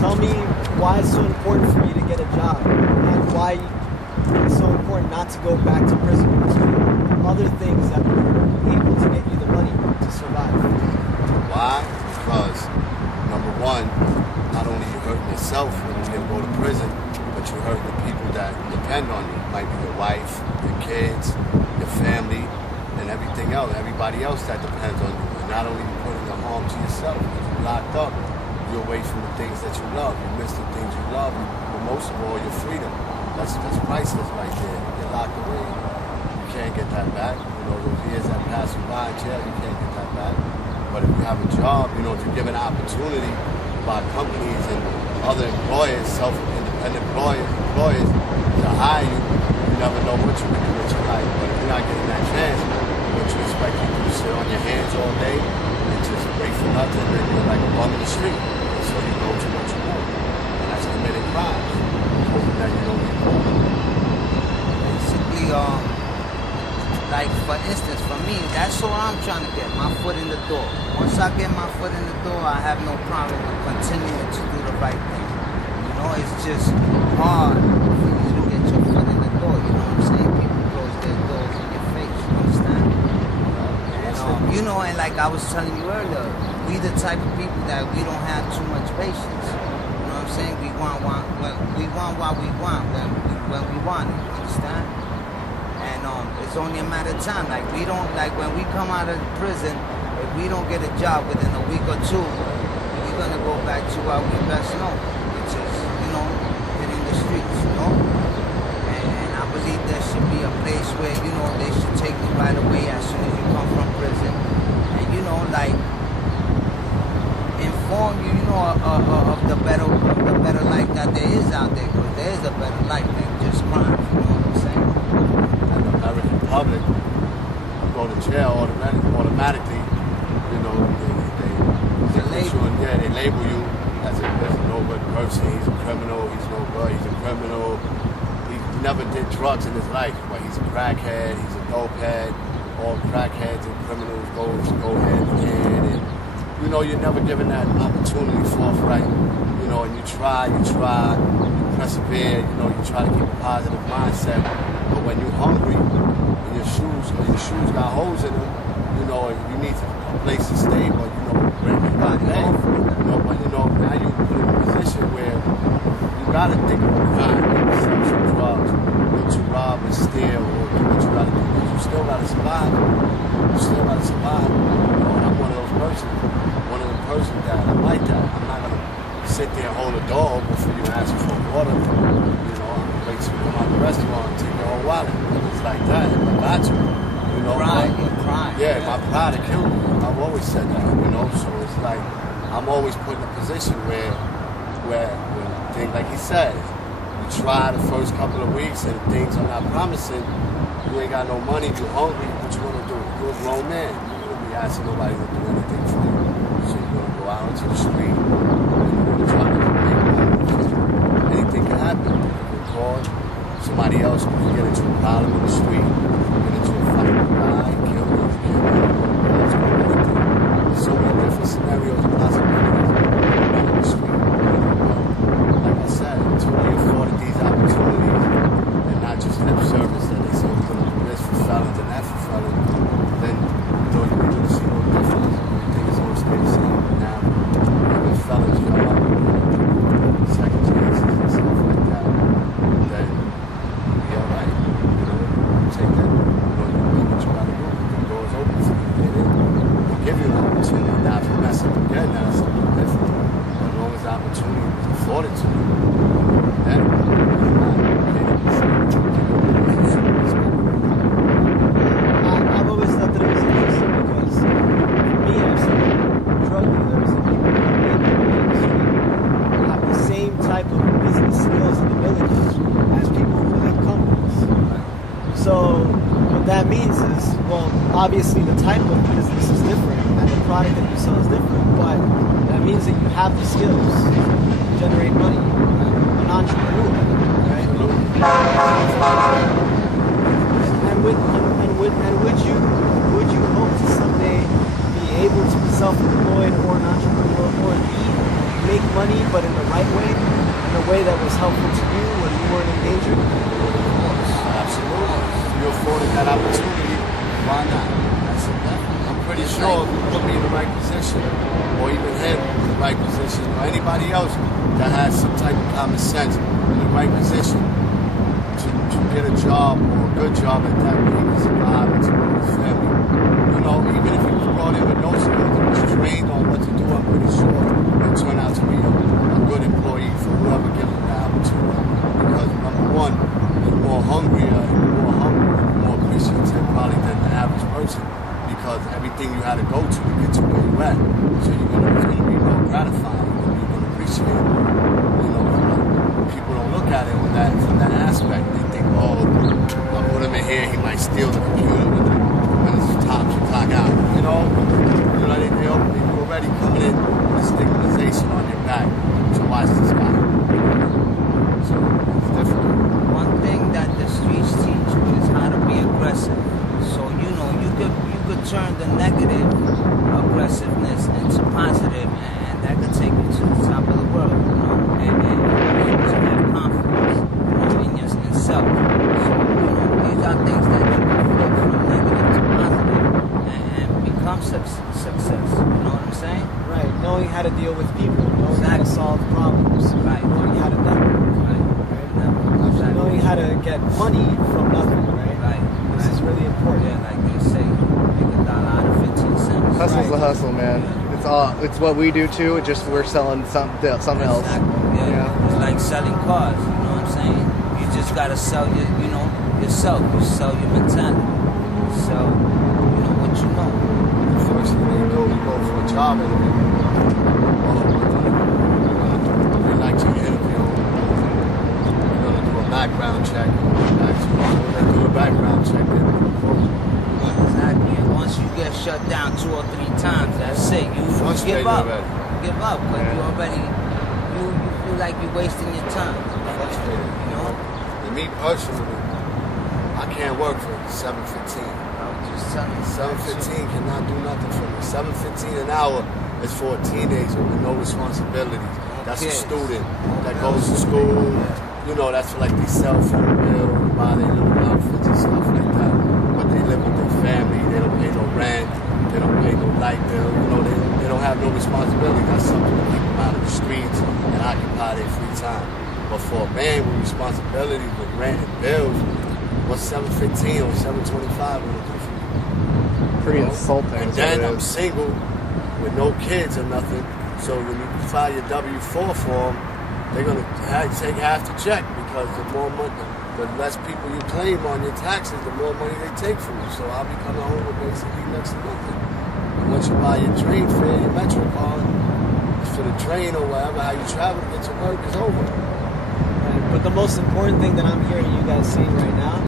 Tell me why it's so important for you to get a job, and why it's so important not to go back to prison. Other things that are able to get you the money to survive. Why? Because, number one, not only you hurting yourself when you go to prison, but you hurt the people that depend on you. It might be your wife, your kids, your family, and everything else, everybody else that depends on you. And not only you putting the harm to yourself, because you're locked up, you're away from the things that you love. You miss the things you love, but most of all, your freedom. That's priceless right there. You're locked away. You can't get that back. You know, those years that pass you by in jail, you can't get that back. But if you have a job, you know, if you're given an opportunity by companies and other employers, self-independent employers to hire you, you never know what you can do with your life. But if you're not getting that chance, what you expect you to sit on your hands all day and just wait for nothing, and you're like a bum in the street. So you know too much you know. And that's committing crimes. Hoping that you don't get caught. Basically, like for instance, for me, that's all I'm trying to get, my foot in the door. Once I get my foot in the door, I have no problem with continuing to do the right thing. You know, it's just hard for you to get your foot in the door, you know what I'm saying? People close their doors in your face, you understand? And, you know, and like I was telling you earlier, we the type of people that we don't have too much patience. You know what I'm saying? We want what we want when we want it, you understand? And it's only a matter of time. Like we don't, like when we come out of prison, if we don't get a job within a week or two, we're gonna go back to what we best know, which is, you know, hitting the streets, you know. And I believe there should be a place where, you know, they should take you right away as soon as you come from prison, and you know, like inform you, you know, of the better life that there is out there, because there is a better life than just crime. You know what I'm saying? American public go to jail automatically, you know, they label you as a no good person. He's a criminal, he's no good, he's a criminal. He never did drugs in his life, but he's a crackhead, he's a dope head. All crackheads and criminals go hand in hand, and you know, you're never given that opportunity forthright, you know, and you try, you persevere, you know, you try to keep a positive mindset. But when you're hungry and your shoes got holes in them, you know, you need a place to stay, but you know, where you got that, you know, but you know, now you put in a position where you gotta think of behind, maybe sell some drugs, to rob and steal, or do what you gotta do, but you still gotta survive. You still gotta survive. You know, and I'm one of those persons that I'm like that. I'm not gonna sit there and hold a door open for you and ask you for water. You know, I'm gonna wait till you come out of the restaurant and take your whole wallet. It's like that. I got you. You know, Pride. Yeah, my pride will kill me. I've always said that. You know, so it's like I'm always put in a position where when things like he said, you try the first couple of weeks and things are not promising. You ain't got no money. You're hungry. What you gonna do? You're a grown man. You don't be asking nobody to do anything for you. So you're gonna go out into the street. You're gonna try to make money. Anything can happen. You can call somebody else. You can get into a problem in the street. Get into a fight with a guy. Kill you. There's so many different scenarios and possibilities in the street. Like I said, until we afforded these opportunities and not just lip service that they say we're going to do this for felons and that for felons, then you know, you're going to see no difference. Everything is going to stay the same. Now, even felons come up with second chances and stuff like that, then you'll be alright. You know, take that, you know, you do what you got to do. The door's open for you to get in. We'll give you an opportunity. Now, if you mess up again, that's something different. But as long as the opportunity was afforded to you, then I've always thought that it was interesting because for me, I've seen drug dealers and people that make money in the street have the same type of business skills in the villages as people who have companies. So what that means is, well, obviously the type of business is different and the product that you sell is different, but that means that you have the skills to generate money. An entrepreneur, right? And would you hope to someday be able to be self-employed or an entrepreneur or be make money, but in the right way, in a way that was helpful to you when you weren't in danger? Absolutely. If you're afforded that opportunity, why not? That's a definitely. I'm pretty sure if you put me in the right position, or even him in the right position, or anybody else that has some type of common sense in the right position to get a job or a good job at that where he can survive and support his family. You know, even if he was brought in with no skills and was trained on what to do, I'm pretty sure he'll turn out to be a good employee for whoever gives him the opportunity. Because number one, you're more hungrier, more appreciative probably than the average person. Because everything you had to go to get to where you at. So it's gonna be more gratifying. You're gonna appreciate it. You know, people don't look at it from that aspect. They think, oh, I'll put him in here, he might steal the computer when it's time to clock out. You know, they already coming in with a stigmatization on your back to watch this guy. So it's difficult. One thing that the streets teach you is how to be aggressive. So you know you could turn the negative aggressiveness into positive, and that could take you to the top of the world. You know, and to have confidence in yourself. So you know these are things that you can flip from negative to positive and become success. You know what I'm saying? Right, knowing how to deal with people, knowing how to Exactly. solve problems, Right. knowing how to network, Right. Exactly. knowing how to get money from nothing, right? Right. This is really important. Yeah, like they say, make $1 out of 15 cents. Hustle's Right. the hustle, man. It's what we do too. It's just we're selling something else. Exactly. Yeah. Yeah. It's like selling cars, you know what I'm saying? You just gotta sell yourself. You sell your mentality. You sell, what you know. The first thing they do, you go for a job interview. They like to interview. You're gonna do a background check. We're gonna do a background check. Exactly. And once you get shut down 2 or 3 times, that's it. You Frustrated give up. already. Give up, but you already you feel like you're wasting your time. Frustrated. You know? And me personally, I can't work for 7:15. I was just telling you. 7:15 cannot do nothing for me. 7:15 an hour is for a teenager with no responsibilities. That's a Kids. student that goes to school. You know, that's for like their cell phone bill, buy their little outfits and stuff like that. But they live with their family. They don't pay no rent. They don't pay no light bill. You know, they don't have no responsibility. That's something to keep them out of the streets and occupy their free time. But for a man with responsibility, with rent and bills, what's 7:15 or 7:25 gonna do for you? Pretty insulting. And is then what it I'm is. single with no kids or nothing. So when you file your W-4 form, they're gonna take half the check because the more money, the less people you claim on your taxes, the more money they take from you. So I'll be coming home with basically next to nothing. And once you buy your train fare, your Metro card, for the train or wherever, how you travel to get to work is over. Right. But the most important thing that I'm hearing you guys saying right now